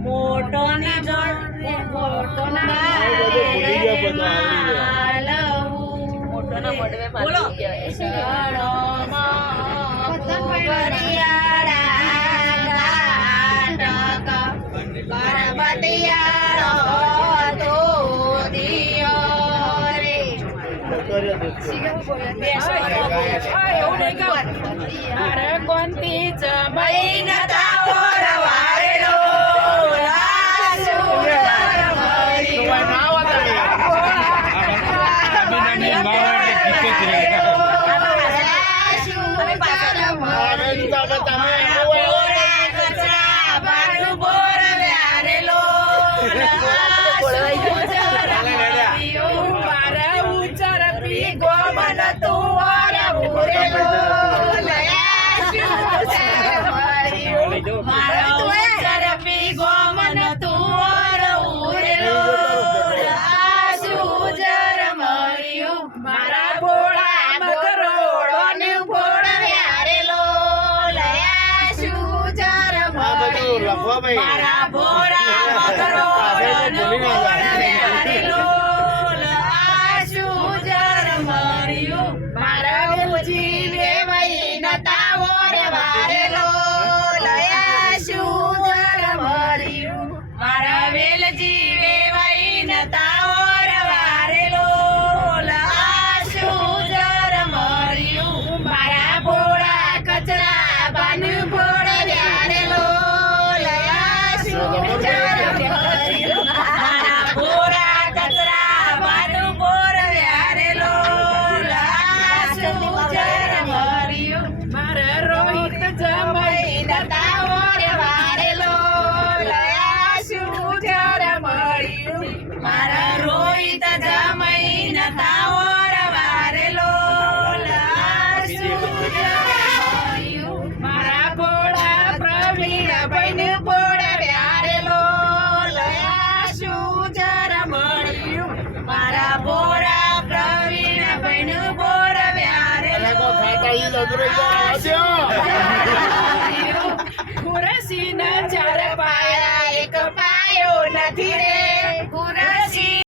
મોટો ની મોટો ના મોડવે બોલો कोणती जमीन મારા ભોરા મગરો મારા જીવે વઈ નતા ઓરે વારેલો લયા શુજર મર્યું મારા વેલ જીવે વઈ નતા ઓરે વારેલો લયા શુજર મર્યું મારા ભોળા કચરા બન ભોળ વ્યારેલો ખુરશી ના ચાર પાયા